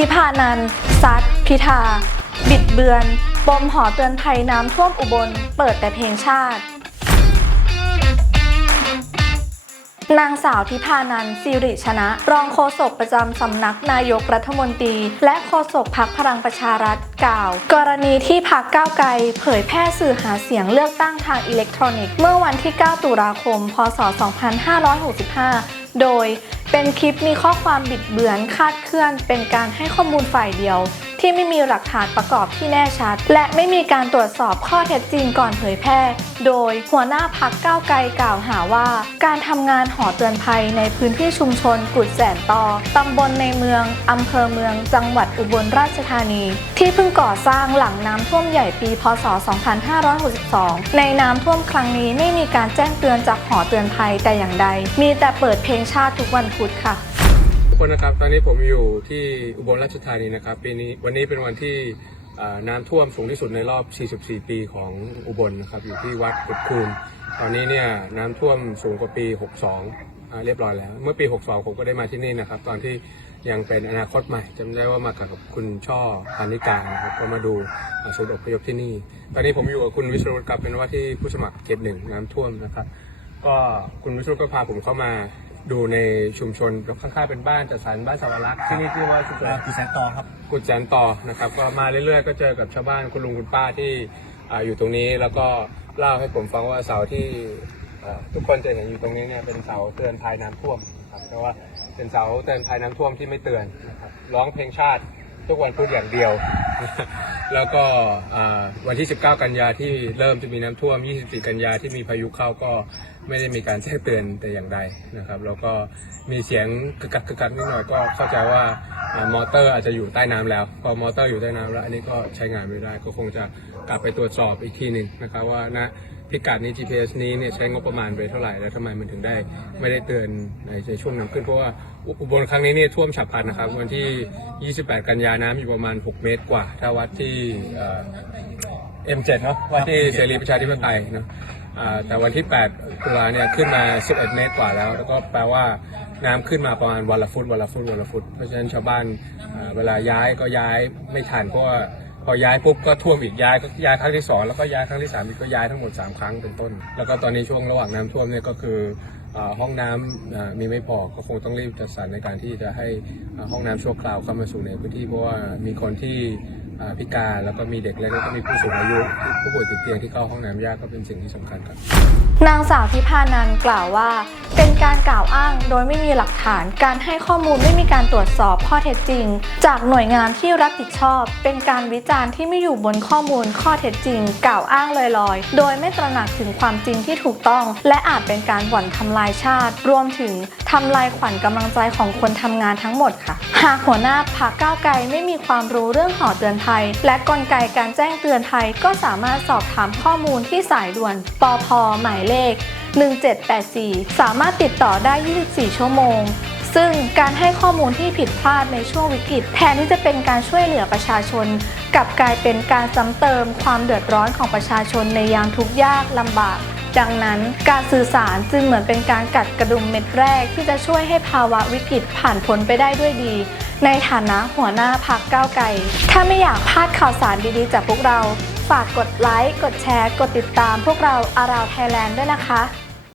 ทิพานันท์ซัดพิธา บิดเบือน ปมหอเตือนภัยน้ำท่วมอุบล เปิดแต่เพลงชาติ นางสาวทิพานันท์สิริชนะ รองโฆษกประจำสำนักนายกรัฐมนตรี และโฆษกพักพลังประชารัฐกล่าว กรณีที่พักก้าวไกล เผยแพร่สื่อหาเสียงเลือกตั้งทางอิเล็กทรอนิกส์เมื่อวันที่ 9 ตุลาคม พศ 2565 โดย เป็นคลิปมีข้อความบิดเบือนคาดเคลื่อน เป็นการให้ข้อมูลฝ่ายเดียว ที่ไม่มีหลักฐานประกอบที่แน่ชัด และไม่มีการตรวจสอบข้อเท็จจริงก่อนเผยแพร่ โดยหัวหน้าพักก้าวไกลกล่าวหาว่า การทำงานหอเตือนภัยในพื้นที่ชุมชนกุดแสนตอตำบลในเมืองอำเภอเมือง จังหวัดอุบลราชธานี ที่เพิ่งก่อสร้างหลังน้ำท่วมใหญ่ปี พศ 2562 ในน้ำท่วมครั้งนี้ไม่มีการแจ้งเตือนจากหอเตือนภัยแต่อย่างใด มีแต่เปิดเพลงชาติทุกวันพุธค่ะ กคนนะครับ ตอนนี้ผมอยู่ที่อุบลราชธานีนะครับปีนี้วันนี้เป็นวันที่น้ำท่วมสูงที่สุดในรอบ 44 ปีของอุบลนะครับ อยู่ที่วัดกุดคูนตอนนี้เนี่ยน้ำท่วมสูงกว่าปี 62 เรียบร้อยแล้ว เมื่อปี 62 ผมก็ได้มาที่นี่นะครับ ตอนที่ยังเป็นอนาคตใหม่จำได้ว่ามากับคุณช่อพานิกานะครับก็มาดูศูนย์อพยพที่นี่ ตอนนี้ผมอยู่กับคุณวิศรุตครับเป็นว่าที่ผู้สมัครเขตหนึ่งน้ำท่วมนะครับ ก็คุณวิศรุตก็พาผมเข้ามา ดูในชุมชนแล้วข้างๆเป็นบ้านจัดสรรบ้านสาวรักษ์ที่นี่ชื่อว่าชุมชนกี่แสนต่อครับ กุดแจนต่อนะครับ ก็มาเรื่อยๆ ก็เจอกับชาวบ้านคุณลุงคุณป้าที่อ่าอยู่ตรงนี้แล้วก็เล่าให้ผมฟังว่าเสาที่อ่าทุกคนจะเห็นอยู่ตรงนี้เนี่ยเป็นเสาเตือนภัยน้ำท่วมนะครับเพราะว่าเป็นเสาเตือนภัยน้ำท่วมที่ไม่เตือนนะครับร้องเพลงชาติ ทุกวันพุธอย่างเดียว แล้วก็วันที่ 19 กันยาที่เริ่มจะมีน้ำท่วม 24 กันยาที่มีพายุเข้าก็ไม่ได้มีการแจ้งเตือนแต่อย่างใดนะครับ แล้วก็มีเสียงกึกกักกึกกักนิดหน่อยก็เข้าใจว่ามอเตอร์อาจจะอยู่ใต้น้ำแล้ว พอมอเตอร์อยู่ใต้น้ำแล้ว อันนี้ก็ใช้งานไม่ได้ก็คงจะกลับไปตรวจสอบอีกทีหนึ่งนะครับว่าณ พิกัดนี้ GPS นี้เนี่ยใช้งบประมาณไปเท่าไหร่ แล้วทำไมมันถึงได้ไม่ได้เตือนในในช่วงน้ำขึ้น เพราะว่าอุบลครั้งนี้เนี่ยท่วมฉับพลันนะครับ วันที่ 28 กันยาน้ำอยู่ประมาณ 6 เมตรกว่า ถ้าวัดที่เอ่อ M7 เนาะว่าที่เสรีประชาธิปไตยเนาะอ่าแต่วันที่8ตุลาเนี่ยขึ้นมา 11 เมตรกว่าแล้ว แล้วก็แปลว่าน้ำขึ้นมาประมาณวันละฟุตวันละฟุตวันละฟุต เพราะฉะนั้นชาวบ้านอ่าเวลาย้ายก็ย้ายไม่ทันเพราะว่า พอย้ายปุ๊บก็ท่วมอีกย้ายก็ย้ายครั้งที่สองแล้วก็ย้ายครั้งที่สามอีกก็ย้ายทั้งหมดสามครั้งเป็นต้น แล้วก็ตอนนี้ช่วงระหว่างน้ำท่วมเนี่ยก็คือห้องน้ำอ่ามีไม่พอก็คงต้องรีบจัดสรรในการที่จะให้ห้องน้ำชั่วคราวเข้ามาสู่ในพื้นที่เพราะว่ามีคนที่ พิการแล้วก็มีเด็กเล็กแล้วก็มีผู้สูงอายุผู้ป่วยติดเตียงที่เข้าห้องน้ำยากก็เป็นสิ่งที่สำคัญครับนางสาวทิพานันท์กล่าวว่า เป็นการกล่าวอ้างโดยไม่มีหลักฐาน การให้ข้อมูลไม่มีการตรวจสอบข้อเท็จจริง จากหน่วยงานที่รับผิดชอบ เป็นการวิจารณ์ที่ไม่อยู่บนข้อมูลข้อเท็จจริง กล่าวอ้างลอยๆ โดยไม่ตระหนักถึงความจริงที่ถูกต้อง และอาจเป็นการบ่อนทำลายชาติ รวมถึงทำลายขวัญกำลังใจของคนทำงานทั้งหมดค่ะ หากหัวหน้าพรรคก้าวไกลไม่มีความรู้เรื่องหอเตือนภย และกลไกการแจ้งเตือนภัย ก็สามารถสอบถามข้อมูลที่สายด่วนปอพหมายเลข 1784 สามารถติดต่อได้ 24 ชั่วโมง ซึ่งการให้ข้อมูลที่ผิดพลาดในช่วงวิกฤต แทนที่จะเป็นการช่วยเหลือประชาชน กลับกลายเป็นการซ้ำเติมความเดือดร้อนของประชาชนในยามทุกยากลำบากดังนั้นการสื่อสารจึงเหมือนเป็นการกัดกระดุมเม็ดแรกที่จะช่วยให้ภาวะวิกฤตผ่านพ้นไปได้ด้วยดี ในฐานะหัวหน้าพักก้าวไกล ถ้าไม่อยากพลาดข่าวสารดีๆจากพวกเรา ฝากกดไลค์ กดแชร์ กดติดตามพวกเราอาราวไทยแลนด์ด้วยนะคะ